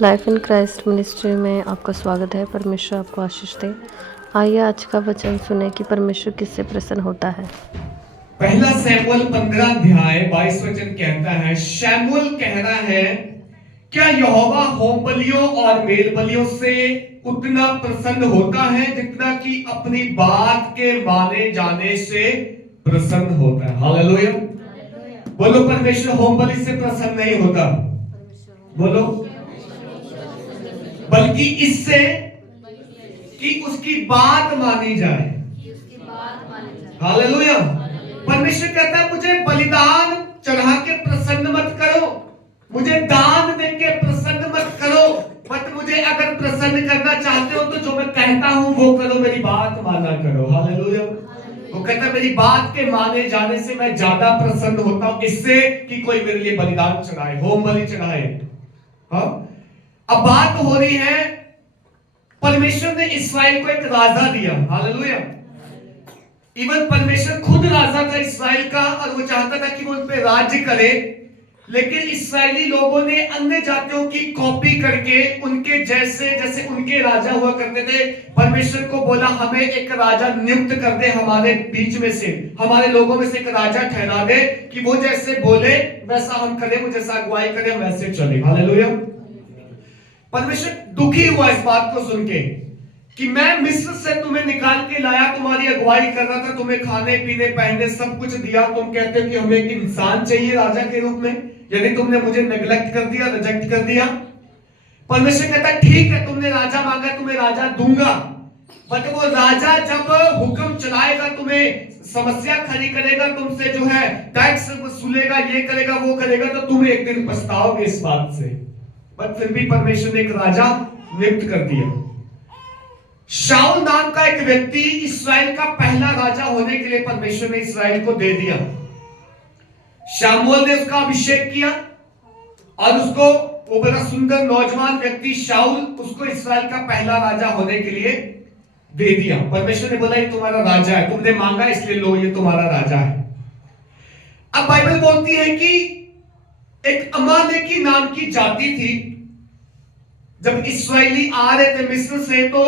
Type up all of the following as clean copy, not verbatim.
Life in Christ ministry में आपका स्वागत है। परमेश्वर आपको आशीष दे। आइए आज का वचन सुने कि परमेश्वर किससे प्रसन्न होता है। पहला शमूएल 15 अध्याय 22 वचन कहता है, शमूएल कह रहा है, क्या यहोवा होम बलियों और मेल बलियों से उतना प्रसन्न होता है जितना कि अपनी बात के माने जाने से प्रसन्न होता है। हालेलुया। बोलो, परमेश्वर होम बलि से प्रसन्न नहीं होता, बोलो, बल्कि इससे कि उसकी बात मानी जाए। हालेलुया। परमेश्वर कहता है, मुझे बलिदान चढ़ा के प्रसन्न मत करो, मुझे दान दे के प्रसन्न मत करो, बट मुझे अगर प्रसन्न करना चाहते हो तो जो मैं कहता हूं वो करो, मेरी बात माना करो। हालेलुया। वो कहता है, मेरी बात के माने जाने से मैं ज्यादा प्रसन्न होता हूं इससे कि कोई मेरे लिए बलिदान चढ़ाए, होम बलि चढ़ाए। हाँ, अब बात हो रही है, परमेश्वर ने इस्राएल को एक राजा दिया। हालेलुया। इवन परमेश्वर खुद राजा था इस्राएल का और वो चाहता था कि वो उन पे राज्य करे, लेकिन इस्राएली लोगों ने अन्य जातियों की कॉपी करके उनके जैसे जैसे उनके राजा हुआ करते थे, परमेश्वर को बोला हमें एक राजा नियुक्त कर दे, हमारे बीच में से, हमारे लोगों में से एक राजा ठहरा दे कि वो जैसे बोले वैसा हम करें, वो जैसा अगुवाई करें वैसे चले। हालेलुया। परमेश्वर दुखी हुआ इस बात को सुन के कि मैं मिस्र से तुम्हें निकाल के लाया, तुम्हारी अगुवाई कर रहा था, तुम्हें खाने पीने पहनने सब कुछ दिया, तुम कहते हो कि हमें एक इंसान चाहिए राजा के रूप में, यदि तुमने मुझे नेग्लेक्ट कर दिया, रिजेक्ट कर दिया। परमेश्वर कहता है, ठीक है, तुमने राजा मांगा, तुम्हें राजा दूंगा, बट वो राजा जब हुक्म चलाएगा, तुम्हें समस्या खड़ी करेगा, तुमसे जो है टैक्स वसूलेगा, ये करेगा वो करेगा, तो तुम्हें एक दिन पछताओगे इस बात से। बट फिर भी परमेश्वर ने एक राजा नियुक्त कर दिया। शाऊल नाम का एक व्यक्ति इस्राएल का पहला राजा होने के लिए परमेश्वर ने इस्राएल को दे दिया। शमूएल ने उसका अभिषेक किया और उसको, वो बड़ा सुंदर नौजवान व्यक्ति शाऊल, उसको इस्राएल का पहला राजा होने के लिए दे दिया। परमेश्वर ने बोला ये तुम्हारा राजा है, तुमने मांगा इसलिए लो, ये तुम्हारा राजा है। अब बाइबल बोलती है कि एक अमालेकी नाम की जाति थी। जब इस्राएली आ रहे थे मिस्र से तो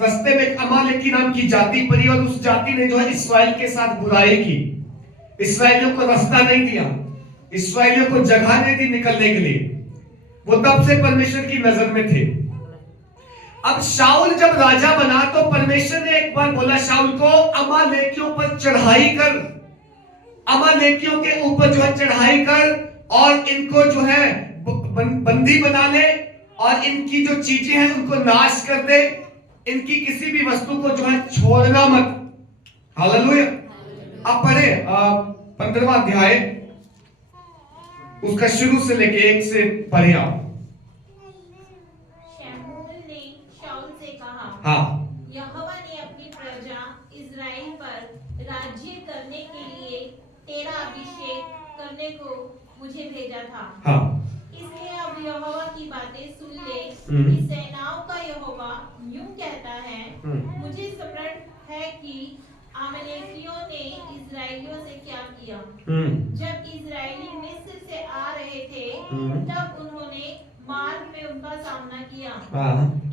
रास्ते में एक अमालेकी नाम की जाति पड़ी और उस जाति ने जो है इस्राएल के साथ बुराई की, इस्राएलियों को रास्ता नहीं दिया, इस्राएलियों को जगह नहीं दी निकलने के लिए। वो तब से परमेश्वर की नजर में थे। अब शाऊल जब राजा बना तो परमेश्वर ने एक बार बोला शाऊल को, अमालेकियों पर चढ़ाई कर, अमालेकियों के ऊपर जो है चढ़ाई कर और इनको जो है बंदी बना ले और इनकी जो चीजें हैं उनको नाश कर दे, इनकी किसी भी वस्तु को जो है छोड़ना मत। हालेलुया। अब पढ़े 15वां अध्याय, उसका शुरू से लेके 1 से पढ़े आप। शमूएल ने शाऊल से कहा, हाँ, यहोवा ने अपनी प्रजा इस्राएल पर राज्य करने के लिए तेरा अभिषेक करने को मुझे भेजा था। हाँ, इसलिए अब यहोवा की बातें सुन ले हम्म। कि सेनाओं का यहोवा यूं कहता है, मुझे स्मरण है कि अमालेकियों ने इस्राएलियों से क्या किया। जब इस्राएली मिस्र से आ रहे थे तब उन्होंने मार्ग में उनका सामना किया।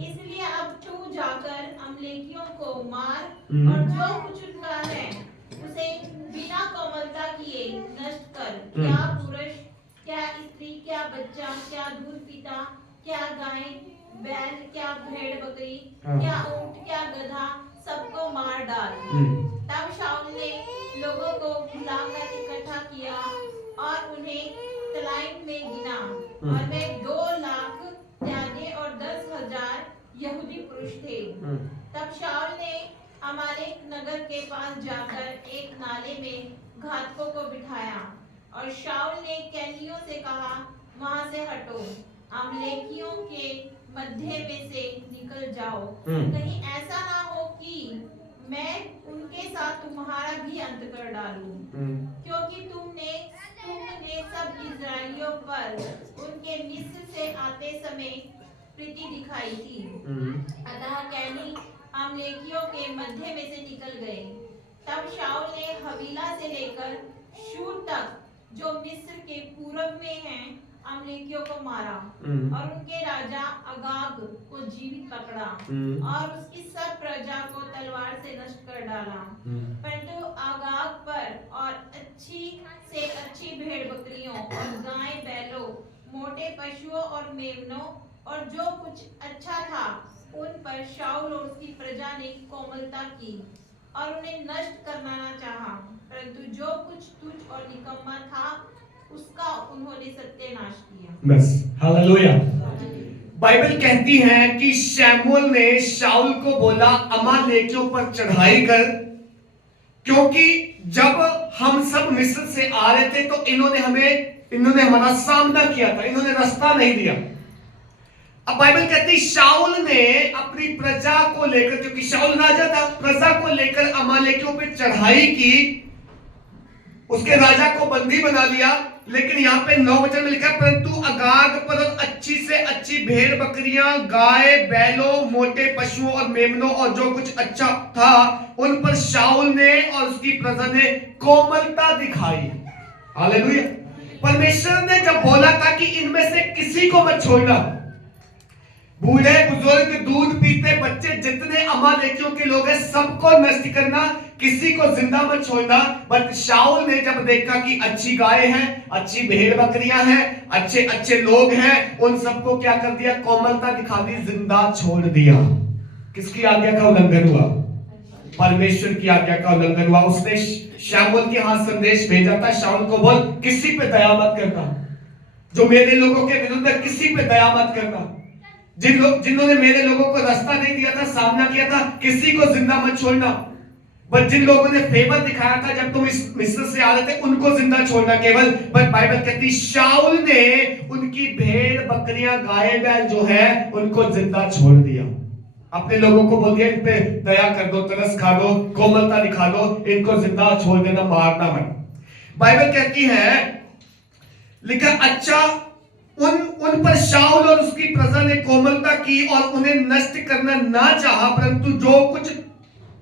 इसलिए अब तू जाकर अमालेकियों को मार और जो कुछ उनका है उसे बिना कोमलता किए नष्ट कर। क्या पुरुष, क्या स्त्री, क्या बच्चा, क्या दूध पीता, क्या गाय बैल, क्या भेड़ बकरी, क्या ऊंट, क्या गधा, सबको मार डाल। तब शाऊल ने लोगों को बुलाकर इकट्ठा किया और उन्हें तलाइम में गिना और वे 2 लाख प्यादे और 10,000 यहूदी पुरुष थे। तब शाऊल ने अमालेक नगर के पास जाकर एक नाले में घातकों को बिठाया और शाऊल ने कैनियों से कहा, वहां से हटो, अमालेकियों के मध्य में से निकल जाओ, कहीं ऐसा ना हो कि मैं उनके साथ तुम्हारा भी अंत कर डालूं, क्योंकि तुमने सब इस्राएलियों पर उनके मिस्र से आते समय प्रीति दिखाई थी। अतः कैनी अमालेकियों के मध्य में से निकल गए। तब शाऊल ने हवीला से लेकर शूर तक, जो मिस्र के पूर्व में है, अमलेकियों को मारा हम्म। और उनके राजा अगाग को जीवित पकड़ा और उसकी सब प्रजा को तलवार से नष्ट कर डाला। परंतु अगाग पर और अच्छी से अच्छी भेड़ बकरियों और गाय बैलों, मोटे पशुओं और मेमनों और जो कुछ अच्छा था उन पर शाऊल और उसकी प्रजा ने कोमलता की और उन्हें नष्ट करना न चाहा, परंतु जो कुछ तुच्छ और निकम्मा था उसका उन्होंने सत्यानाश किया। बस, हालेलुया। बाइबल कहती है कि शमूएल ने शाऊल को बोला अमालेकियों पर चढ़ाई कर, क्योंकि जब हम सब मिस्र से आ रहे थे तो इन्होंने हमारा सामना किया था, इन्होंने रास्ता नहीं दिया। अब बाइबल कहती शाऊल ने अपनी प्रजा को लेकर, क्योंकि शाऊल राजा था, प्रजा को लेकर अमालेकियों पे चढ़ाई की, उसके राजा को बंदी बना लिया। लेकिन यहाँ पे 9 वचन में लिखा, परंतु अगाग पर अच्छी से अच्छी भेड़ बकरियां, गाय बैलों, मोटे पशुओं और मेमनों और जो कुछ अच्छा था उन पर शाऊल ने और उसकी प्रजा ने कोमलता दिखाई। हालेलुया। परमेश्वर ने जब बोला था कि इनमें से किसी को मत छोड़ना, बूढ़े बुजुर्ग, दूध पीते बच्चे, जितने अमालेकियों के लोग हैं सबको नष्ट करना, किसी को जिंदा मत छोड़ना। बट शाऊल ने जब देखा कि अच्छी गाय हैं, अच्छी भेड़ बकरियां हैं, अच्छे अच्छे लोग हैं, उन सबको क्या कर दिया? कोमलता दिखा दी, जिंदा छोड़ दिया। किसकी आज्ञा का उल्लंघन हुआ? परमेश्वर की आज्ञा का उल्लंघन हुआ। उसने शमूएल के हाथ संदेश भेजा था, शाऊल को बोल किसी पे दया मत करना, जो मेरे लोगों के विरुद्ध है किसी पे दया मत करना, जिन्होंने मेरे लोगों को रास्ता नहीं दिया था, सामना किया था, किसी को जिंदा मत छोड़ना। बट जिन लोगों ने फेवर दिखाया था जब तुम इस मिस्र से आ रहे थे, उनको जिंदा छोड़ना केवल। बट बाइबल कहती शाऊल ने उनकी भेड़ बकरियां, गाय बैल जो है उनको जिंदा छोड़ दिया। अपने लोगों को बोल दिया इन पे दया कर दो, तरस खा दो, कोमलता दिखा दो, इनको जिंदा छोड़ देना, मारना मत। बाइबल कहती है, लिखा अच्छा उन पर शाऊल और उसकी प्रजा ने कोमलता की और उन्हें नष्ट करना ना चाहा, परंतु जो कुछ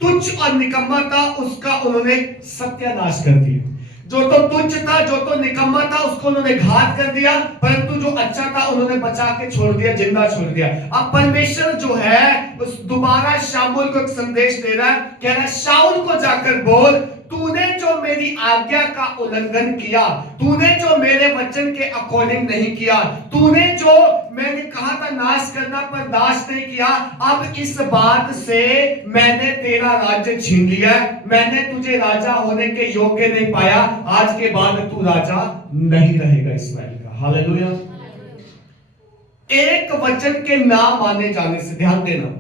तुच्छ और निकम्मा था उसका उन्होंने सत्यानाश कर दिया। जो तो तुच्छ था, जो तो निकम्मा था, उसको उन्होंने घात कर दिया, परंतु जो अच्छा था उन्होंने बचा के छोड़ दिया, जिंदा छोड़ दिया। अब परमेश्वर जो है उस दोबारा शाऊल को एक संदेश दे रहा है, कह रहा है शाऊल को जाकर बोल, तूने जो मेरी आज्ञा का उल्लंघन किया, तूने जो मेरे वचन के अकॉर्डिंग नहीं किया, तूने जो मैंने कहा था नाश करना बर्दाश्त नहीं किया, अब इस बात से मैंने तेरा राज्य छीन लिया, मैंने तुझे राजा होने के योग्य नहीं पाया, आज के बाद तू राजा नहीं रहेगा इस्राएल का। हालेलुया। एक वचन के ना माने जाने से, ध्यान देना,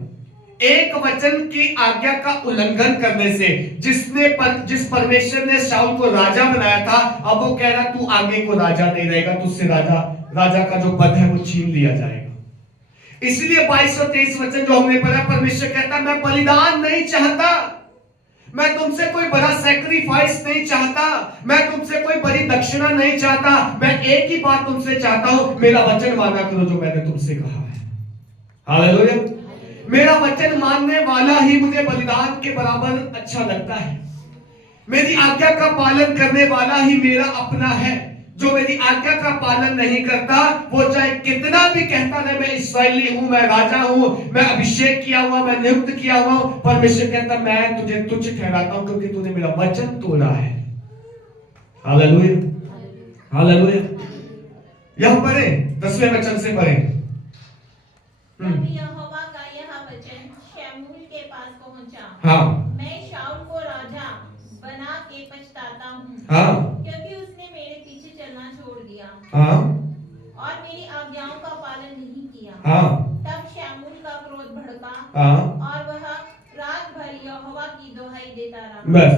एक वचन की आज्ञा का उल्लंघन करने से, जिस परमेश्वर ने शाऊल को राजा बनाया था, अब वो कह रहा तू आगे को राजा नहीं रहेगा, तुझसे राजा का जो पद है वो छीन लिया जाएगा। इसलिए 22 और 23 वचन जो हमने पढ़ा, परमेश्वर कहता मैं बलिदान नहीं चाहता, मैं तुमसे कोई बड़ा सैक्रिफाइस नहीं चाहता, मैं तुमसे कोई बड़ी दक्षिणा नहीं चाहता, मैं एक ही बात तुमसे चाहता हूं, मेरा वचन माना करो जो मैंने तुमसे कहा है। हालेलुया। मेरा वचन मानने वाला ही मुझे बलिदान के बराबर अच्छा लगता है। मेरी आज्ञा का पालन करने वाला ही मेरा अपना है। जो मेरी आज्ञा का पालन नहीं करता, वो चाहे कितना भी कहता है मैं इस्राएली हूं, मैं राजा हूं, मैं अभिषेक किया हुआ, मैं नियुक्त किया हुआ, परमेश्वर कहता मैं तुझे तुच्छ ठहराता हूं, क्योंकि तूने मेरा वचन तोड़ा है। Hallelujah, hallelujah. यहां पढ़े 10वें वचन से पढ़े। यहोवा का यह वचन शमूएल के पास पहुंचा, हाँ, मैं शाऊल को राजा बना के पछताता हूँ, हाँ, क्योंकि उसने मेरे पीछे चलना छोड़ दिया, हाँ, और मेरी आज्ञाओं का पालन नहीं किया। हाँ, तब शमूएल का क्रोध भड़का, हाँ, और वह रात भर यहोवा की दुहाई देता रहा। बस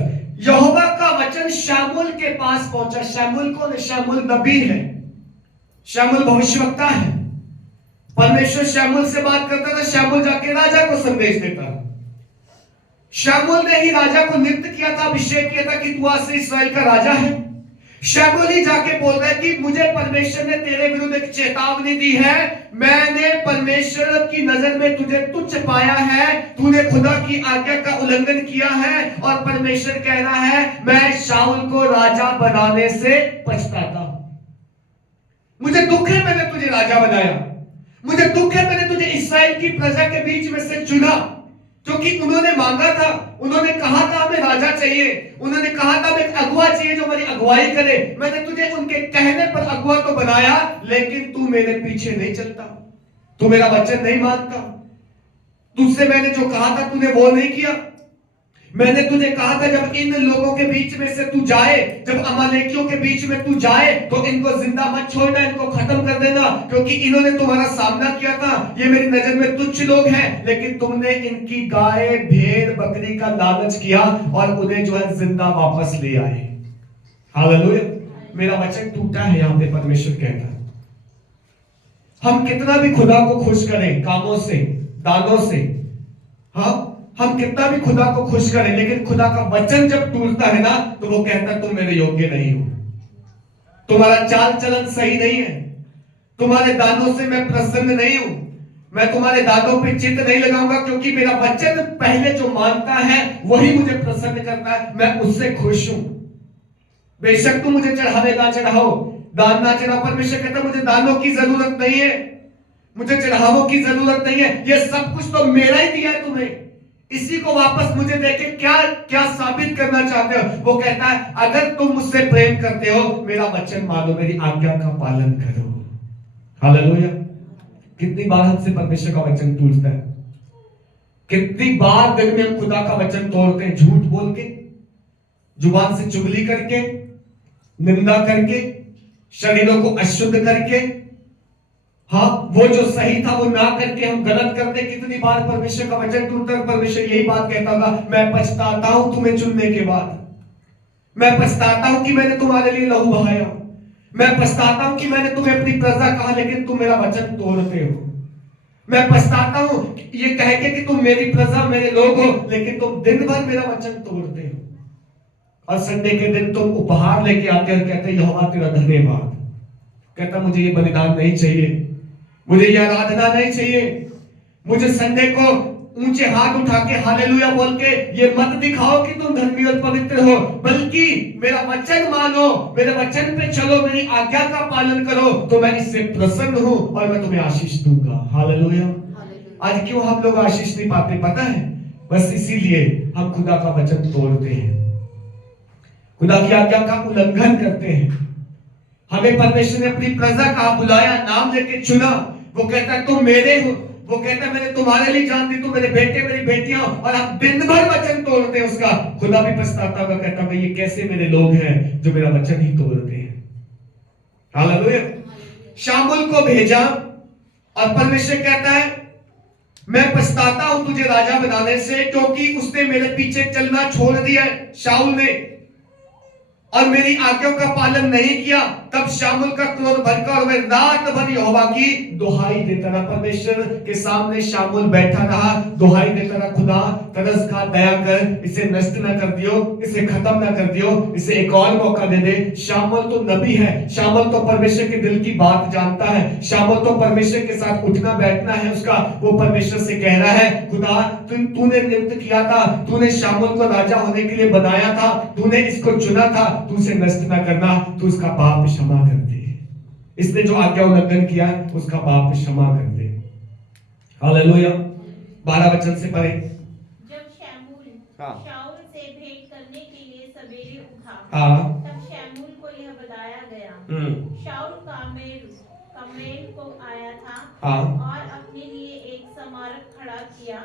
यहोवा का वचन शमूएल के पास पहुंचा। शमूएल कौन है? शमूएल नबी है, शमूएल भविष्यवक्ता है। परमेश्वर शमूएल से बात करता था, शमूएल जाके राजा को संदेश देता। शमूएल ने ही राजा को नियुक्त किया था, अभिषेक किया था कि तू आज से इस्राएल का राजा है। शमूएल ही जाके बोल रहा है कि मुझे परमेश्वर ने तेरे विरुद्ध एक चेतावनी दी है, मैंने परमेश्वर की नजर में तुझे तुच्छ पाया है, तूने खुदा की आज्ञा का उल्लंघन किया है, और परमेश्वर कह रहा है मैं शाऊल को राजा बनाने से पछताता हूं। मुझे दुख है मैंने तुझे राजा बनाया, मुझे दुख है मैंने तुझे इस्राएल की प्रजा के बीच में से चुना, क्योंकि उन्होंने मांगा था, उन्होंने कहा था हमें राजा चाहिए, उन्होंने कहा था हमें एक अगुआ चाहिए जो हमारी अगुवाई करे। मैंने तुझे उनके कहने पर अगुआ तो बनाया, लेकिन तू मेरे पीछे नहीं चलता, तू मेरा वचन नहीं मानता, तुझसे मैंने जो कहा था तूने वो नहीं किया। मैंने तुझे कहा था जब इन लोगों के बीच में से तू जाए, जब अमालेकियों के बीच में तू जाए, तो इनको जिंदा मत छोड़ना, इनको खत्म कर देना, क्योंकि इन्होंने तुम्हारा सामना किया था। ये मेरी नजर में तुच्छ लोग हैं, लेकिन तुमने इनकी गाय भेड़ बकरी का लालच किया और उन्हें जो है जिंदा वापस ले आए। हालेलुया। मेरा वचन टूटा है, यहां पे परमेश्वर कहता है हम कितना भी खुदा को खुश करें कामों से, दानों से, हाँ हम कितना भी खुदा को खुश करें, लेकिन खुदा का वचन जब टूटता है ना, तो वो कहता है तुम मेरे योग्य नहीं हो, तुम्हारा चाल चलन सही नहीं है, तुम्हारे दानों से मैं प्रसन्न नहीं हूं, मैं तुम्हारे दानों पे चित्त नहीं लगाऊंगा, क्योंकि मेरा वचन पहले जो मानता है वही मुझे प्रसन्न करता है, मैं उससे खुश हूं। बेशक तुम मुझे चढ़ावे ना चढ़ाओ, दान ना चढ़ाओ, परमेश्वर कहता है मुझे दानों की जरूरत नहीं है, मुझे चढ़ावों की जरूरत नहीं है, ये सब कुछ तो मेरा ही दिया है तुम्हें, इसी को वापस मुझे देके क्या क्या साबित करना चाहते हो। वो कहता है अगर तुम मुझसे प्रेम करते हो, मेरा वचन मानो, मेरी आज्ञा का पालन करो। हालेलुया। कितनी बार हमसे परमेश्वर का वचन टूटता है, कितनी बार दिन में हम खुदा का वचन तोड़ते हैं, झूठ बोल के, जुबान से चुगली करके, निंदा करके, शरीरों को अशुद्ध करके, हाँ वो जो सही था वो ना करके हम गलत करते। कितनी बार परमेश्वर का वचन टूटता है, परमेश्वर यही बात कहता था मैं पछताता हूं तुम्हें चुनने के बाद, मैं पछताता हूं कि मैंने तुम्हारे लिए लहू बहाया, मैं पछताता हूं कि मैंने तुम्हें अपनी प्रजा कहा लेकिन तुम मेरा वचन तोड़ते हो, मैं पछताता हूं ये कह के कि तुम मेरी प्रजा मेरे लोग हो, लेकिन तुम दिन भर मेरा वचन तोड़ते हो, और संडे के दिन तुम उपहार लेके आते हो, कहते यहोवा तेरा धन्यवाद। कहता मुझे ये बलिदान नहीं चाहिए, मुझे ये आराधना नहीं चाहिए, मुझे संडे को ऊंचे हाथ उठा के हालेलुया बोल के ये मत दिखाओ कि तुम धर्मी और पवित्र हो, बल्कि मेरा वचन मानो, मेरे वचन पे चलो, मेरी आज्ञा का पालन करो, तो मैं इससे प्रसन्न हूं और मैं तुम्हें आशीष दूंगा। हालेलुया। आज क्यों हम लोग आशीष नहीं पाते पता है? बस इसीलिए हम खुदा का वचन तोड़ते हैं, खुदा की आज्ञा का उल्लंघन करते हैं। हमें परमेश्वर ने अपनी प्रजा का बुलाया, नाम लेके चुना, वो कहता है तुम मेरे हो, वो कहता है मैंने तुम्हारे लिए जान दी, तुम मेरे बेटे मेरी बेटियां, और हम दिन भर वचन तोड़ते हैं उसका। खुदा भी पछताता होगा, कहता भाई ये कैसे मेरे लोग हैं जो मेरा वचन ही तोड़ते हैं। हालेलुया। शामुल को भेजा और परमेश्वर कहता है मैं पछताता हूं तुझे राजा बनाने से, क्योंकि उसने मेरे पीछे चलना छोड़ दिया शाऊल ने और मेरी आज्ञाओं का पालन नहीं किया। तब शामुल का क्रोध भड़का और वह रात भर यहोवा की दुहाई देता रहा। परमेश्वर के सामने शामुल बैठा रहा, दुहाई देता रहा, खुदा तरस खा, दया कर, इसे नष्ट ना कर दियो, इसे खत्म ना कर दियो, इसे एक और मौका दे दे। शामुल तो नबी है, शामुल तो परमेश्वर के दिल की बात जानता है, शामुल तो परमेश्वर के साथ उठना बैठना है उसका। वो परमेश्वर से कह रहा है खुदा तूने नियुक्त किया था, तूने शामुल को राजा होने के लिए बनाया था, तूने इसको चुना था, तू उसे नष्ट ना करना, तू उसका पाप क्षमा कर दे, इसने जो आज्ञा उल्लंघन किया उसका पाप क्षमा कर दे। हालेलुया। 12 वचन से पढ़े। जब शमूएल शाऊल से भेंट करने के लिए सवेरे उठा, तब शमूएल को यह बताया गया शाऊल कर्मेल को आया था और अपने लिए एक स्मारक खड़ा किया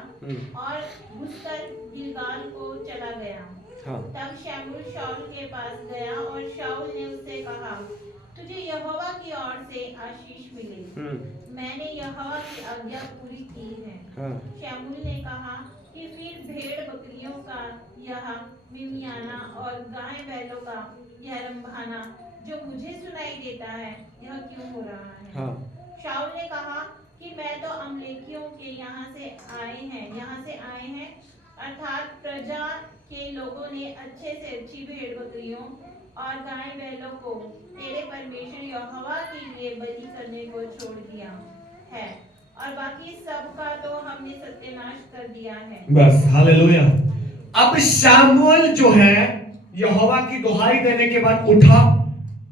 और घुसकर गिलगाल को चला गया। तब शमूएल शाऊल के पास गया और शाऊल ने उससे कहा तुझे यहोवा की ओर से आशीष मिले, मैंने यहोवा की आज्ञा पूरी की है। शमूएल ने कहा कि फिर भेड़ बकरियों का यह मिमियाना और गाय बैलों का यह रंभाना जो मुझे सुनाई देता है यह क्यों हो रहा है? शाऊल ने कहा कि मैं तो अमलेकियों के यहाँ से आए हैं, अर्थात प्रजा के लोगों ने अच्छे से अच्छी भेड़ बकरियों और गाय बैलों को तेरे परमेश्वर यहोवा के लिए बलि करने को छोड़ दिया है, और बाकी सब का तो हमने सत्यानाश कर दिया है। बस। हालेलुया। अब शामुएल जो है यहोवा की दुहाई देने के बाद उठा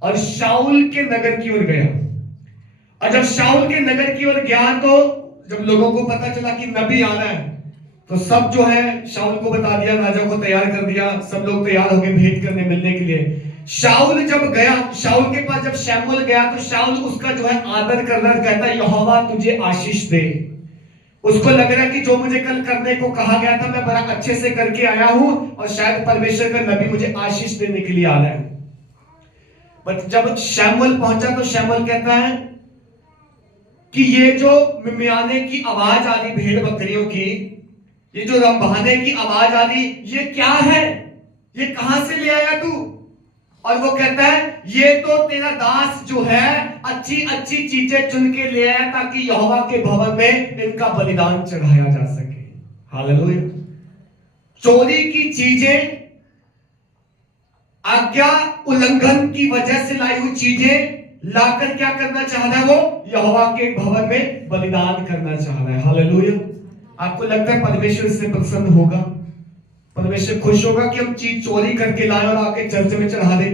और शाऊल के नगर की ओर गया। और जब शाऊल के नगर की ओर गया तो जब लोगों को पता चला कि नबी आना है तो सब जो है शाऊल को बता दिया, राजा को तैयार कर दिया, सब लोग तैयार हो गए भेंट करने मिलने के लिए। शाऊल जब गया, शाऊल के पास जब शमूएल गया तो शाऊल उसका जो है आदर करना, कहता है यहोवा तुझे आशीष दे। उसको लग रहा है कि जो मुझे कल करने को कहा गया था मैं बड़ा अच्छे से करके आया हूं और शायद परमेश्वर का नबी मुझे आशीष देने के लिए आ रहा है। बट जब शमूएल पहुंचा तो शमूएल कहता है कि ये जो मिमियाने की आवाज आ रही भेड़ बकरियों की, ये जो रंभाने की आवाज आ रही, ये क्या है, ये कहां से ले आया तू? और वो कहता है ये तो तेरा दास जो है अच्छी अच्छी चीजें चुन के ले आया ताकि यहोवा के भवन में इनका बलिदान चढ़ाया जा सके। हालेलुया। चोरी की चीजें, आज्ञा उल्लंघन की वजह से लाई हुई चीजें लाकर क्या करना चाह रहा है? वो यहोवा के भवन में बलिदान करना चाह रहा है। हालेलुया। आपको लगता है परमेश्वर इससे प्रसन्न होगा? परमेश्वर खुश होगा कि हम चीज चोरी करके लाए और आके चर्च में चढ़ा दे?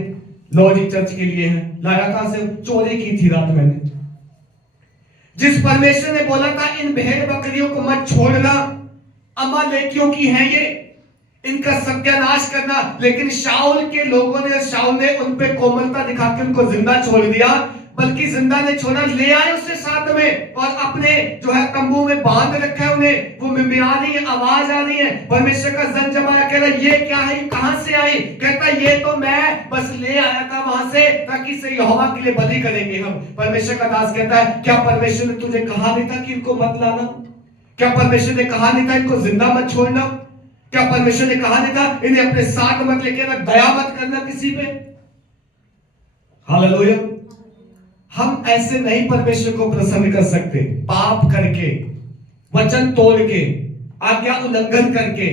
लो जी चर्च के लिए है, लाया कहां से? चोरी की थी रात मैंने। जिस परमेश्वर ने बोला था इन भेड़ बकरियों को मत छोड़ना, अमालेकियों की हैं ये, इनका सत्यानाश करना, लेकिन शाऊल के लोगों ने, शाऊल ने उन पे कोमलता दिखा के उनको जिंदा छोड़ दिया। बल्कि जिंदा ने छोड़ा, ले आए उसे साथ में और अपने जो है तंबू में बांध रखा है उन्हें। वो मिमिया रही है, आवाज आ रही है, परमेश्वर का जन जब आया, कह रहा ये क्या है, कहां से आई? कहता ये तो मैं बस ले आया था वहां से ताकि से यहोवा के लिए बलि करेंगे हम। परमेश्वर का दास कहता है क्या परमेश्वर ने तुझे कहा नहीं था कि इनको मत लाना? क्या परमेश्वर ने कहा नहीं था इनको जिंदा मत छोड़ना? क्या परमेश्वर ने कहा नहीं था इन्हें अपने साथ मत लेके आना, दया मत करना किसी पे? हालेलुया। हम ऐसे नहीं परमेश्वर को प्रसन्न कर सकते, पाप करके, वचन तोड़ के, आज्ञा उल्लंघन करके,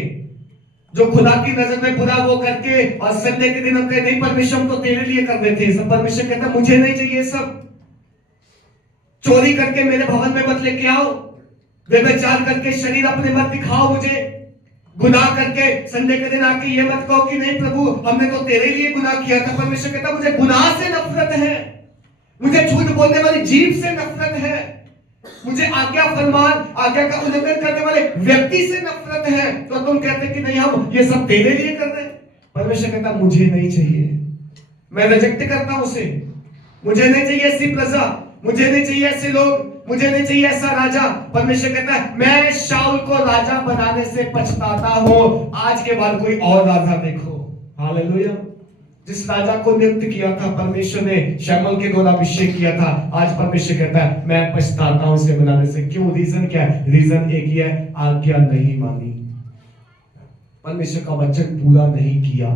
जो खुदा की नजर में बुरा वो करके, और संडे के दिन हम कहते नहीं परमेश्वर हम तो तेरे लिए कर रहे थे सब। परमेश्वर कहता मुझे नहीं चाहिए सब। चोरी करके मेरे भवन में मत लेके आओ, व्यभिचार करके शरीर अपने मत दिखाओ मुझे, गुनाह करके संडे के दिन आके ये मत कहो कि नहीं प्रभु हमने तो तेरे लिए गुनाह किया था। परमेश्वर कहता मुझे गुनाह से नफरत है, मुझे झूठ बोलने वाली जीभ से नफरत है, मुझे आज्ञा फरमान, आज्ञा का उल्लंघन करने वाले व्यक्ति से नफरत है। तो तुम कहते कि नहीं हम ये सब तेरे लिए कर रहे हैं। परमेश्वर कहता मुझे नहीं चाहिए, मैं रिजेक्ट करता हूं उसे। मुझे नहीं चाहिए ऐसी प्रजा, मुझे नहीं चाहिए ऐसे लोग, मुझे नहीं चाहिए ऐसा राजा। परमेश्वर कहता है मैं शाऊल को राजा बनाने से पछताता हूं, आज के बाद कोई और राजा देखो। हालेलुया। जिस राजा को नियुक्त किया था परमेश्वर ने, शमूएल के द्वारा अभिषेक किया था, आज परमेश्वर कहता है मैं पछताता हूं इसे बनाने से। क्यों? रीजन क्या है? रीजन एक ही है, आज्ञा नहीं मानी, परमेश्वर का वचन पूरा नहीं किया।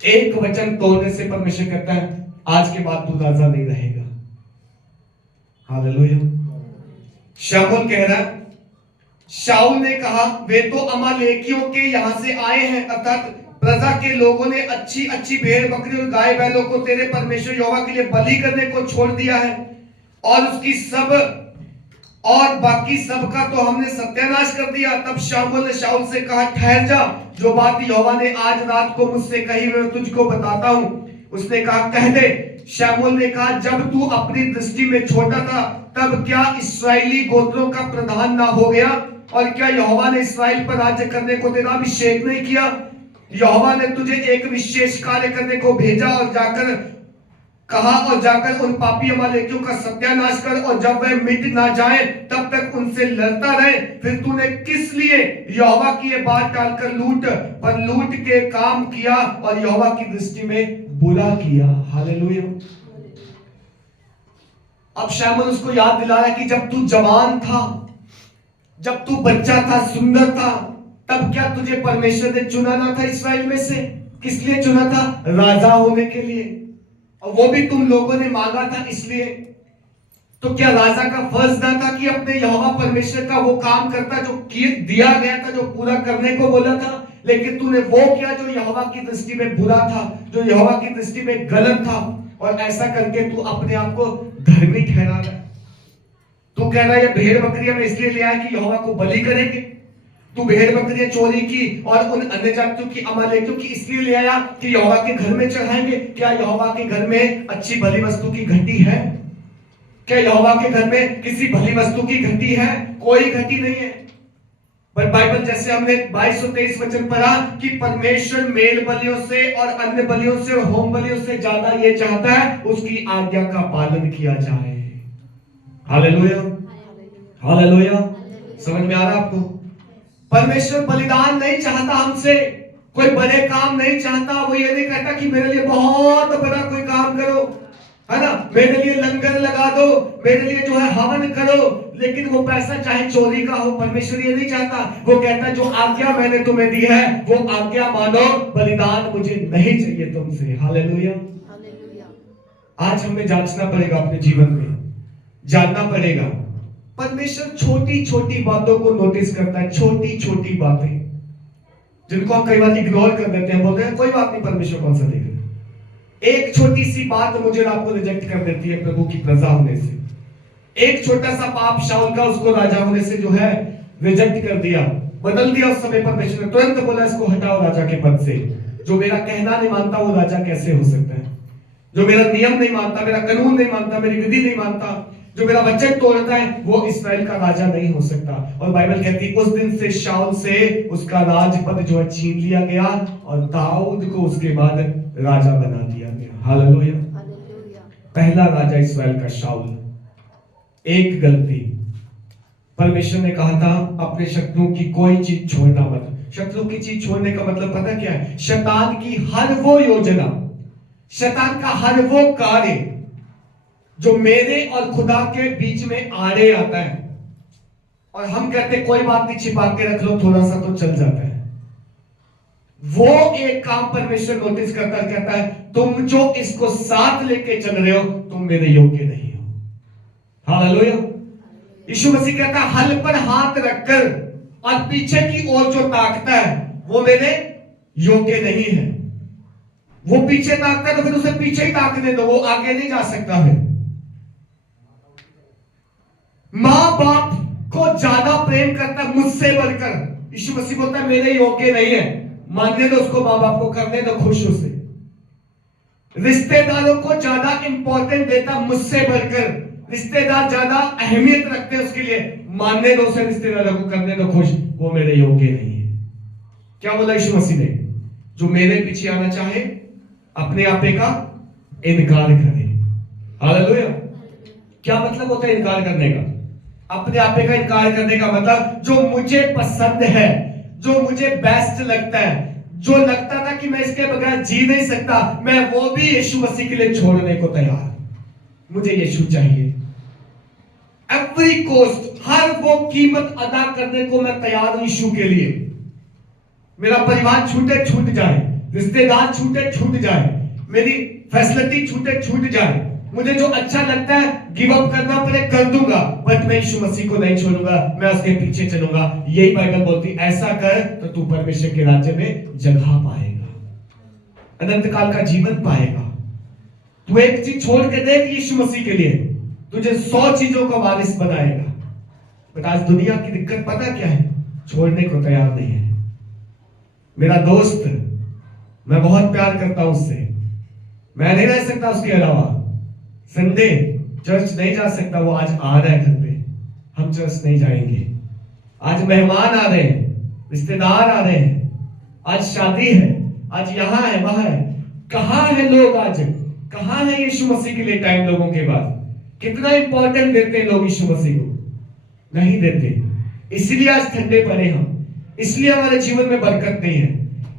एक वचन तोड़ने से परमेश्वर कहता है आज के बाद तू राजा नहीं रहेगा। हालेलुया। शमूएल कह रहा है, शाऊल ने कहा वे तो अमालेकियों के यहां से आए हैं, अर्थात प्रजा के लोगों ने अच्छी अच्छी भेड़ बकरी और गाय बैलों को तेरे परमेश्वर यहोवा के लिए बलि करने को छोड़ दिया है, और उसकी सब और बाकी सब का तो हमने सत्यानाश कर दिया। तब शमूएल ने शाऊल से कहा ठहर जा, जो बात यहोवा ने आज रात को मुझसे कही मैं तुझको बताता हूं। उसने कहा कह दे। शमूएल ने कहा जब तू अपनी दृष्टि में छोटा था तब क्या इस्राएली गोत्रों का प्रधान ना हो गया, और क्या यहोवा ने इस्राएल पर राज्य करने को तेरा अभिषेक नहीं किया? यहोवा ने तुझे एक विशेष कार्य करने को भेजा और जाकर उन पापी अमालेकियों का सत्यानाश कर, और जब वह मिट ना जाए तब तक उनसे लड़ता रहे। फिर तूने किस लिए यहोवा की ये बात टालकर लूट के काम किया और यहोवा की दृष्टि में बुरा किया। हालेलुया। अब शमूएल उसको याद दिला रहा है कि जब तू जवान था, जब तू बच्चा था, सुंदर था, तब क्या तुझे परमेश्वर ने चुना ना था इस्राएल में से? किस लिए चुना था? राजा होने के लिए, और वो भी तुम लोगों ने मांगा था इसलिए। तो क्या राजा का फर्ज ना था कि अपने यहोवा परमेश्वर का वो काम करता जो दिया गया था, जो पूरा करने को बोला था? लेकिन तूने वो किया जो यहोवा की दृष्टि में बुरा था, जो यहोवा की दृष्टि में गलत था, और ऐसा करके तू अपने आप को धर्मी ठहरा रहा है। तू कह रहा है ये भेड़ बकरियां मैं इसलिए ले आया कि यहोवा को बलि करेंगे। तू भेड़ बकरियां चोरी की और उन अन्य जातियों की, अमालेकियों की इसलिए ले आया कि यहोवा के घर में चढ़ाएंगे। क्या यहोवा के घर में अच्छी भली वस्तु की घटी है? क्या यहोवा के घर में किसी भली वस्तु की घटी है? कोई घटी नहीं है। पर बाइबल जैसे हमने 22 और 23 वचन पढ़ा कि परमेश्वर मेल बलियों से और अन्य बलियों से और होम बलियों से ज्यादा ये चाहता है उसकी आज्ञा का पालन किया जाए। Hallelujah, hallelujah. समझ में आ रहा आपको? परमेश्वर बलिदान नहीं चाहता हमसे, कोई बड़े काम नहीं चाहता। वो ये नहीं कहता कि मेरे लिए बहुत बड़ा कोई काम करो, है ना, मेरे लिए लंगर लगा दो, मेरे लिए जो है हवन करो, लेकिन वो पैसा चाहे चोरी का हो। परमेश्वर ये नहीं चाहता। वो कहता है जो आज्ञा मैंने तुम्हें दी है वो आज्ञा मानो, बलिदान मुझे नहीं चाहिए तुमसे। हालेलुया। आज हमें जांचना पड़ेगा अपने जीवन में, जानना पड़ेगा। परमेश्वर छोटी छोटी बातों को नोटिस करता है, छोटी छोटी बातें जिनको हम कई बार इग्नोर कर देते हैं, बोलते हैं कोई बात नहीं, परमेश्वर कौन सा देगा। एक छोटी सी बात मुझे आपको रिजेक्ट कर देती है प्रभु की प्रजा होने से। एक छोटा सा पाप शाऊल का उसको राजा होने से जो है रिजेक्ट कर दिया, बदल दिया। उस समय परमेश्वर ने तुरंत बोला इसको हटाओ राजा के पद से। जो मेरा कहना नहीं मानता वो राजा कैसे हो सकता है? जो मेरा नियम नहीं मानता, मेरा कानून नहीं मानता, मेरी विधि नहीं मानता, जो मेरा वचन तोड़ता है, वो इस्राएल का राजा नहीं हो सकता। और बाइबल कहती है उस दिन से शाऊल से उसका राजपद जो है छीन लिया गया और दाऊद को उसके बाद राजा बना दिया गया। हालेलुया। पहला राजा इस्राएल का शाऊल। एक गलती, परमेश्वर ने कहा था अपने शत्रुओं की कोई चीज छोड़ना मत। शत्रु की चीज छोड़ने का मतलब पता क्या है? शैतान की हर वो योजना, शैतान का हर वो कार्य जो मेरे और खुदा के बीच में आड़े आता है, और हम कहते कोई बात नहीं, छिपा के रख लो, थोड़ा सा तो चल जाता है। वो एक काम परमेश्वर नोटिस करता है, कहता है तुम जो इसको साथ लेके चल रहे हो तुम मेरे योग्य नहीं हो। हालेलुया। यीशु मसीह कहता है हल पर हाथ रखकर और पीछे की ओर जो ताकता है वो मेरे योग्य नहीं है। वो पीछे ताकता है तो फिर उसे पीछे ही ताकने दो, वो आगे नहीं जा सकता है। मां बाप को ज्यादा प्रेम करता है मुझसे बढ़कर। यीशु मसीह बोलता है मेरे योग्य नहीं है, मानने दो उसको, मां बाप को करने दो खुश उसे। रिश्तेदारों को ज्यादा इंपॉर्टेंट देता मुझसे बढ़कर, रिश्तेदार ज्यादा अहमियत रखते हैं उसके लिए, मानने दो उसे, रिश्तेदारों को करने दो खुश, वो मेरे योग्य नहीं है। क्या बोला यीशु मसीह ने? जो मेरे पीछे आना चाहे अपने आपे का इनकार करे। हालेलुया। क्या मतलब होता है इनकार करने का? अपने आपे का इनकार करने का मतलब जो मुझे पसंद है, जो मुझे बेस्ट लगता है, जो लगता था कि मैं इसके बगैर जी नहीं सकता, मैं वो भी यीशु मसीह के लिए छोड़ने को तैयार। मुझे यीशु चाहिए। एवरी कॉस्ट, हर वो कीमत अदा करने को मैं तैयार हूं यीशु के लिए। मेरा परिवार छूटे छूट जाए, रिश्तेदार छूटे छूट जाए, मेरी फैसिलिटी छूटे छूट जाए, मुझे जो अच्छा लगता है गिव अप करना पड़े कर दूंगा, बट मैं यीशु मसीह को नहीं छोड़ूंगा, मैं उसके पीछे चलूंगा। यही बाइबल बोलती, ऐसा कर तो तू परमेश्वर के राज्य में जगह पाएगा, अनंत काल का जीवन पाएगा। तू एक चीज छोड़ के देख यीशु मसीह के लिए, तुझे 100 चीजों का वारिस बनाएगा। बट आज दुनिया की दिक्कत पता क्या है? छोड़ने को तैयार नहीं है। मेरा दोस्त, मैं बहुत प्यार करता हूं उससे, मैं नहीं रह सकता उसके अलावा। संडे चर्च नहीं जा सकता, वो आज आ रहा है घर पे, हम चर्च नहीं जाएंगे। आज मेहमान आ रहे हैं, रिश्तेदार आ रहे हैं, आज शादी है, आज यहां है वहां है। कहां है लोग आज? कहां है यीशु मसीह के लिए टाइम लोगों के पास? कितना इंपॉर्टेंट देते हैं लोग यीशु मसीह को? नहीं देते। इसलिए आज ठंडे पड़े हम, इसलिए हमारे जीवन में बरकत नहीं है,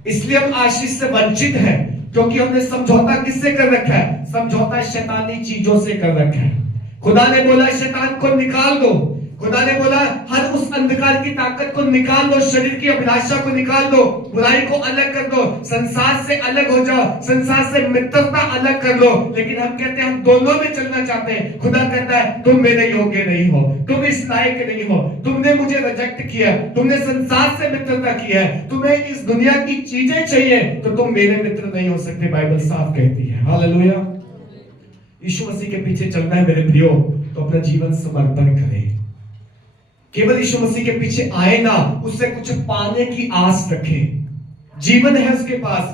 इसलिए हम आशीष से वंचित हैं, क्योंकि हमने समझौता किससे कर रखा है? समझौता शैतानी चीजों से कर रखा है। खुदा ने बोला शैतान को निकाल दो, खुदा ने बोला हर उस अंधकार की ताकत को निकाल दो, शरीर की अभिलाषा को निकाल दो, बुराई को अलग कर दो, संसार से अलग हो जाओ, संसार से मित्रता अलग कर लो। लेकिन हम कहते हैं हम दोनों में चलना चाहते हैं। खुदा कहता है तुम मेरे योग्य नहीं हो, तुम इस लायक नहीं हो, तुमने मुझे रिजेक्ट किया, तुमने संसार से मित्रता की है, तुम्हें इस दुनिया की चीजें चाहिए, तो तुम मेरे मित्र नहीं हो सकते। बाइबल साफ कहती है। हालेलुया। यीशु मसीह के पीछे चलना है मेरे प्रियो, तो अपना जीवन समर्पण करें। केवल यीशु मसीह के पीछे आए ना, उससे कुछ पाने की आस रखें। जीवन है उसके पास,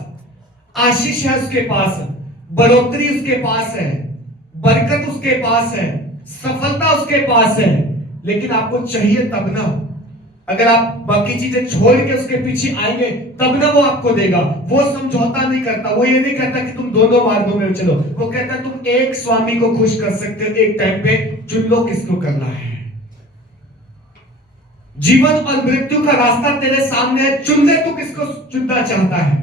आशीष है उसके पास, बढ़ोतरी उसके पास है, बरकत उसके पास है, सफलता उसके पास है, लेकिन आपको चाहिए तब ना। अगर आप बाकी चीजें छोड़ के उसके पीछे आएंगे तब ना वो आपको देगा। वो समझौता नहीं करता, वो ये नहीं कहता कि तुम दोनों मार्गों में चलो, वो कहता है तुम एक स्वामी को खुश कर सकते हो एक टाइम पे, चुन लो किसको करना है। जीवन और मृत्यु का रास्ता तेरे सामने है, चुन ले तू किसको चुनना चाहता है।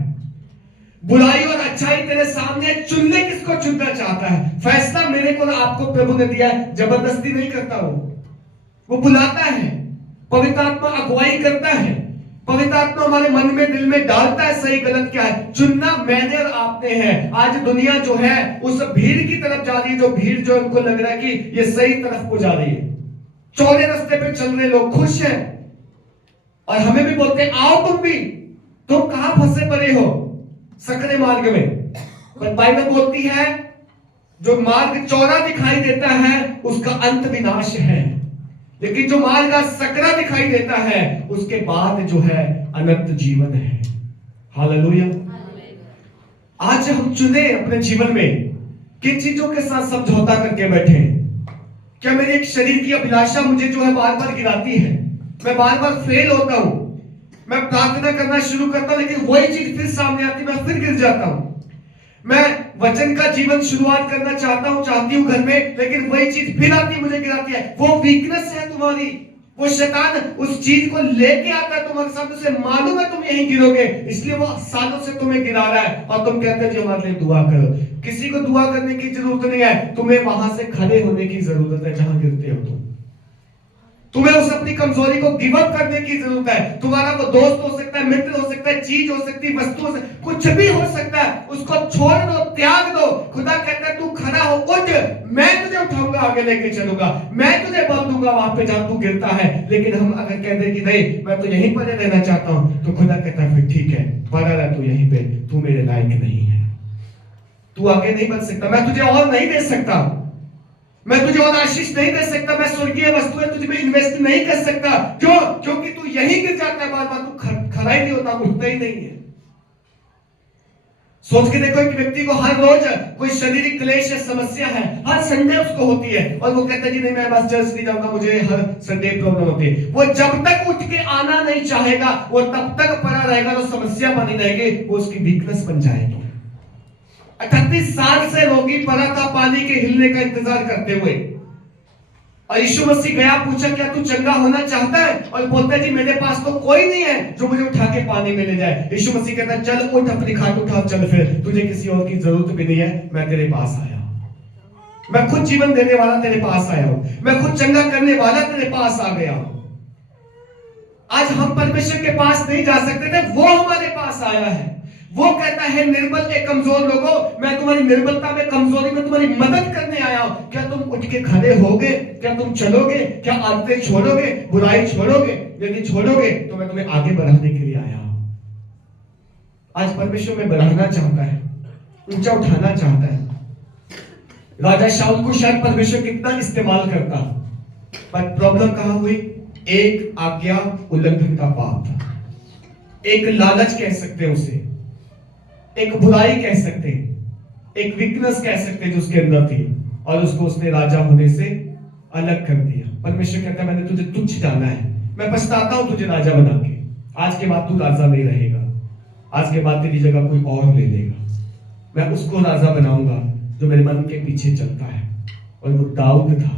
बुराई और अच्छाई तेरे सामने है, चुन ले किसको चुनना चाहता है। फैसला मेरे को आपको प्रभु ने दिया है, जबरदस्ती नहीं करता, वो बुलाता है, पवित्र आत्मा अगुवाई करता है, पवित्र आत्मा हमारे मन में दिल में डालता है सही गलत क्या है। चुनना मैंने और आपने है। आज दुनिया जो है उस भीड़ की तरफ जा रही है, जो भीड़ जो उनको लग रहा है कि ये सही तरफ को जा रही है, चौड़े रास्ते पे चल रहे लोग खुश हैं, और हमें भी बोलते हैं आओ तुम भी, तुम कहां फंसे पड़े हो सकरे मार्ग में। पर बाइबल बोलती है जो मार्ग चौड़ा दिखाई देता है उसका अंत विनाश है, लेकिन जो मार्ग सकरा दिखाई देता है उसके बाद जो है अनंत जीवन है। हालेलुया। आज हम चुने अपने जीवन में किन चीजों के साथ समझौता करके बैठे हैं। क्या मेरी एक शरीर की अभिलाषा मुझे जो है बार बार गिराती है, मैं बार बार फेल होता हूं, मैं प्रार्थना करना शुरू करता हूं लेकिन वही चीज फिर सामने आती, मैं फिर गिर जाता हूं। मैं वचन का जीवन शुरुआत करना चाहती हूं घर में, लेकिन वही चीज फिर आती मुझे गिराती है। वो वीकनेस है तुम्हारी, वो शैतान उस चीज को लेके आता है तुम्हारे साथ, उसे मालूम है तुम यहीं गिरोगे, इसलिए वो सालों से तुम्हें गिरा रहा है, और तुम कहते हो जी हमारे लिए दुआ करो। किसी को दुआ करने की जरूरत नहीं है, तुम्हें वहां से खड़े होने की जरूरत है जहां गिरते हो तुम्हें उस अपनी कमजोरी को गिव अप करने की जरूरत है। तुम्हारा वो दोस्त हो सकता है, मित्र हो सकता है, चीज हो सकती है, वस्तु हो सकती है, कुछ भी हो सकता है, उसको छोड़ दो, त्याग दो। खुदा कहता है तू खड़ा हो, उठ, मैं तुझे उठाऊंगा, आगे लेके चलूंगा, मैं तुझे बल दूंगा वहां पे जहां तू गिरता है। लेकिन हम अगर कह दे कि नहीं मैं तो यहीं पर रहना चाहता हूं, तो खुदा कहता है फिर ठीक है, पड़ा रह तू यहीं पे, तू मेरे लायक नहीं है, तू आगे नहीं बढ़ सकता, मैं तुझे और नहीं दे सकता, मैं तुझे और आशीष नहीं दे सकता, मैं स्वर्गीय वस्तुएं तुझ में इन्वेस्ट नहीं कर सकता। क्यों? क्योंकि तू यहीं गिर जाता है बार बार, तू खड़ा ही नहीं होता, उठता ही नहीं है। सोच के देखो, एक व्यक्ति को हर रोज कोई शारीरिक क्लेश या समस्या है, हर संडे उसको होती है, और वो कहता है जी नहीं मैं बस चर्च नहीं जाऊंगा, मुझे हर संडे प्रॉब्लम होती है। वो जब तक उठ के आना नहीं चाहेगा वो तब तक पड़ा रहेगा, तो समस्या बनी रहेगी, वो उसकी वीकनेस बन जाएगी। 38 साल से रोगी पड़ा था पानी के हिलने का इंतजार करते हुए, और यीशु मसीह गया, पूछा क्या तू चंगा होना चाहता है, और बोलता है जी मेरे पास तो कोई नहीं है जो मुझे उठा के पानी में ले जाए। यीशु मसीह कहता है चल उठ, अपनी खाट उठा, चल फिर, तुझे किसी और की जरूरत भी नहीं है, मैं तेरे पास आया हूं, मैं खुद जीवन देने वाला तेरे पास आया हूं, मैं खुद चंगा करने वाला तेरे पास आ गया हूं। आज हम परमेश्वर के पास नहीं जा सकते थे, वो हमारे पास आया है। वो कहता है निर्बल एक कमजोर लोगों, मैं तुम्हारी निर्बलता में, कमजोरी में तुम्हारी मदद करने आया हूं। क्या तुम उठ के खड़े होगे? क्या तुम चलोगे? क्या आदतें छोड़ोगे? बुराई छोड़ोगे? यदि छोड़ोगे तो मैं तुम्हें आगे बढ़ाने के लिए आया हूं। आज परमेश्वर में बढ़ाना चाहता है, ऊंचा उठाना चाहता है। राजा शाऊल को शायद परमेश्वर कितना इस्तेमाल करता, पर प्रॉब्लम कहां हुई? एक आज्ञा उल्लंघन का पाप था, एक लालच कह सकते हैं उसे, एक बुराई कह सकते हैं, एक वीकनेस कह सकते हैं जो उसके अंदर थी, और उसको उसने राजा होने से अलग कर दिया। परमेश्वर कहता है मैंने तुझे तुच्छ जाना है, मैं पछताता हूं तुझे राजा बना के, आज के बाद तू राजा नहीं रहेगा, आज के बाद तेरी जगह कोई और ले लेगा, मैं उसको राजा बनाऊंगा जो मेरे मन के पीछे चलता है। और वो दाऊद था,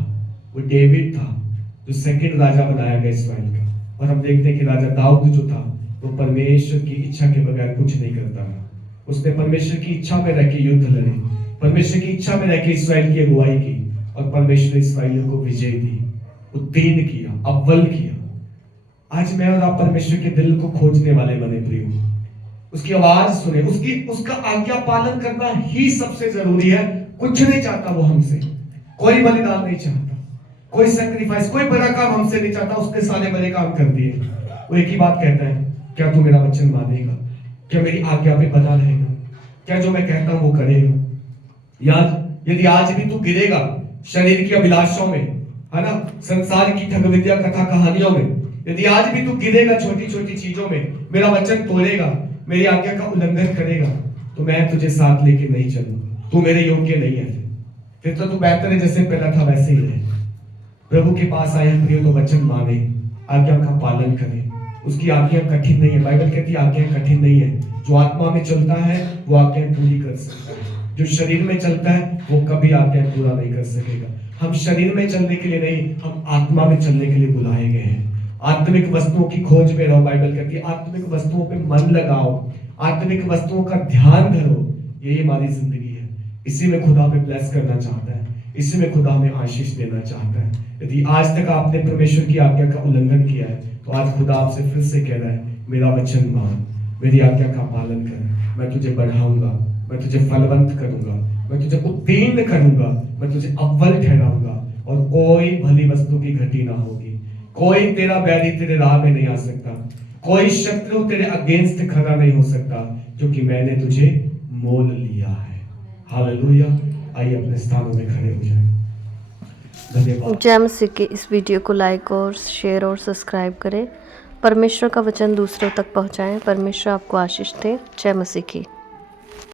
वो डेविड था, जो सेकंड राजा बनाया गया इस्राएल का। और हम देखते हैं कि राजा दाऊद जो था वो परमेश्वर की इच्छा के बगैर कुछ नहीं करता था, उसने परमेश्वर की इच्छा में रह के युद्ध लड़े, परमेश्वर की इच्छा में रह के इस्राएल की अगुवाई की, और परमेश्वर ने इस्राएलियों को विजय दी, उत्तीर्ण किया, अव्वल किया। आज मैं और आप परमेश्वर के दिल को खोजने वाले बने प्रियो, उसकी आवाज सुने, उसका आज्ञा पालन करना ही सबसे जरूरी है। कुछ नहीं चाहता वो हमसे, कोई बलिदान नहीं चाहता, कोई सैक्रिफाइस, कोई बड़ा काम हमसे नहीं चाहता, उसने सारे बड़े काम कर दिए। वो एक ही बात कहता है, क्या तू मेरा वचन मानेगा? क्या मेरी आज्ञा पे बना रहेगा? क्या जो मैं कहता हूं वो करेगा? याद यदि आज भी तू गिरेगा शरीर की अभिलाषाओं में, है ना, संसार की ठग विद्या कथा कहानियों में, यदि आज भी तू गिरेगा छोटी छोटी चीजों में, मेरा वचन तोड़ेगा, मेरी आज्ञा का उल्लंघन करेगा, तो मैं तुझे साथ लेके नहीं चलूंगा, तू मेरे योग्य नहीं है, फिर तो तू बेहतर है जैसे पहला था वैसे ही रहे। प्रभु के पास आए हैं प्रिय तो वचन माने, आज्ञा का पालन करें। उसकी आज्ञा कठिन नहीं है, बाइबल कहती है आज्ञा कठिन नहीं है। जो आत्मा में चलता है वो आज्ञा पूरी कर सकता है, जो शरीर में चलता है वो कभी आज्ञा पूरा नहीं कर सकेगा। हम शरीर में चलने के लिए नहीं, हम आत्मा में चलने के लिए बुलाए गए हैं। आत्मिक वस्तुओं की खोज में रहो, बाइबल कहती है आत्मिक वस्तुओं पे मन लगाओ, आत्मिक वस्तुओं का ध्यान धरो। यही हमारी जिंदगी है, इसी में खुदा हमें ब्लेस करना चाहता है, इसी में खुदा हमें आशीष देना चाहता है। यदि आज तक आपने परमेश्वर की आज्ञा का उल्लंघन किया है तो आज खुदा आपसे फिर से कह रहा है मेरा वचन मान, मेरी आज्ञा का पालन कर, मैं तुझे बढ़ाऊंगा, मैं तुझे फलवंत करूंगा, मैं तुझे उत्तीर्ण करूंगा, मैं तुझे अव्वल ठहराऊंगा और कोई भली वस्तु की घटी ना होगी। कोई तेरा बैरी तेरे राह में नहीं आ सकता, कोई शत्रु तेरे अगेंस्ट खड़ा नहीं हो सकता, क्योंकि मैंने तुझे मोल लिया है। हालेलुया। आइए अपने स्थानों में खड़े हो जाएं। धन्यवाद। जय मसीह के इस वीडियो को लाइक और शेयर और सब्सक्राइब करें। परमेश्वर का वचन दूसरों तक पहुंचाएं। परमेश्वर आपको आशीष दे। जय मसीह की।